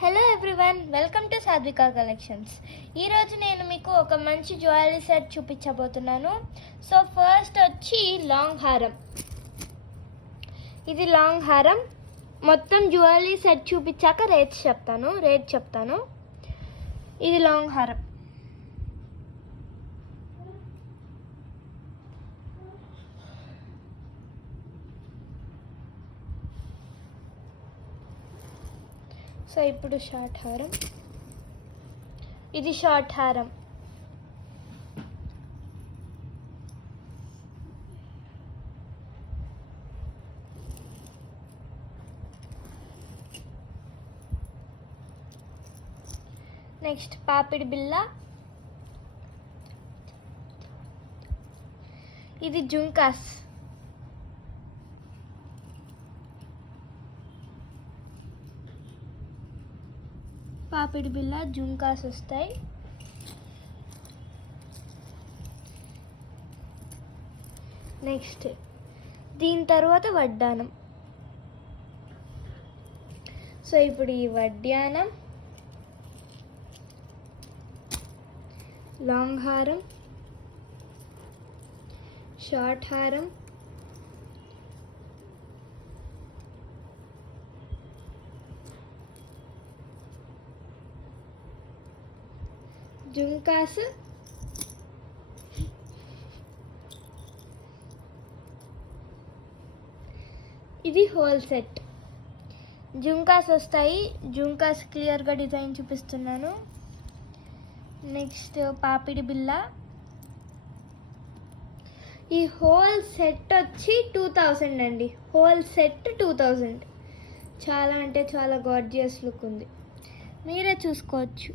Hello everyone, welcome to Sadhvika collections. ఈరోజు నేను మీకు ఒక మంచి జ్యువెలరీ సెట్ చూపించబోతున్నాను. సో ఫస్ట్ వచ్చి లాంగ్ హారం. ఇది లాంగ్ హారం. మొత్తం జ్యువెలరీ సెట్ చూపించాక రేట్ చెప్తాను. ఇది లాంగ్ హారం. సో ఇప్పుడు షార్ట్ హారం. ఇది షార్ట్ హారం. నెక్స్ట్ పాపిడి బిళ్ళ. ఇది జుంకాస్. పాపిడి బిళ్ళ జుంకాస్ వస్తాయి. నెక్స్ట్ దీని తర్వాత వడ్డానం. సో ఇప్పుడు ఈ వడ్డానం, లాంగ్ హారం, షార్ట్ హారం, జుంకాస్, ఇది హోల్ సెట్. జుంకాస్ వస్తాయి. జుంకాస్ క్లియర్గా డిజైన్ చూపిస్తున్నాను. నెక్స్ట్ పాపిడి బిళ్ళ. ఈ హోల్ సెట్ వచ్చి 2000 అండి. Whole set 2000. చాలా అంటే చాలా గార్జియస్ లుక్ ఉంది, మీరే చూసుకోవచ్చు.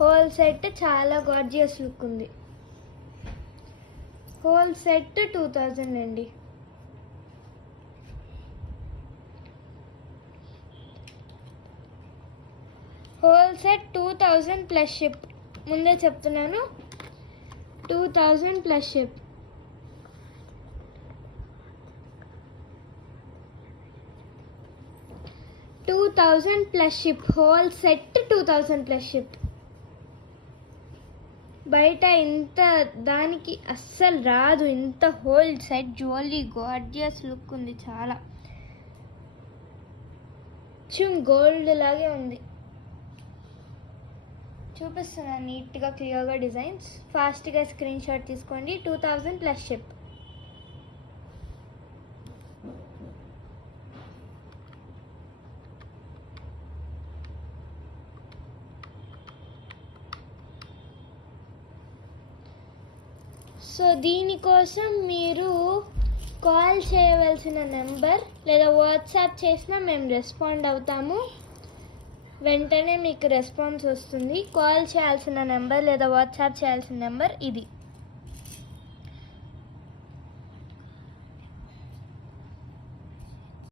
హోల్ సెట్ చాలా గార్జియస్ లుక్ ఉంది. హోల్ సెట్ 2000 అండి. Whole set 2000 plus ship. ముందే చెప్తున్నాను, 2000 plus ship. Whole set 2000 plus ship. బయట ఇంత దానికి అస్సలు రాదు. ఇంత whole set jewellery gorgeous look ఉంది. చాలా గోల్డ్ లాగే ఉంది. చూపిస్తున్నాను నీట్గా క్లియర్గా డిజైన్స్. ఫాస్ట్గా స్క్రీన్ షాట్ తీసుకోండి. 2000 ప్లస్ షిప్. సో దీనికోసం మీరు కాల్ చేయవలసిన నెంబర్ లేదా వాట్సాప్ చేసినా మేము రెస్పాండ్ అవుతాము. వెంటనే మీకు రెస్పాన్స్ వస్తుంది. కాల్ చేయాల్సిన నెంబర్ లేదా వాట్సాప్ చేయాల్సిన నెంబర్ ఇది.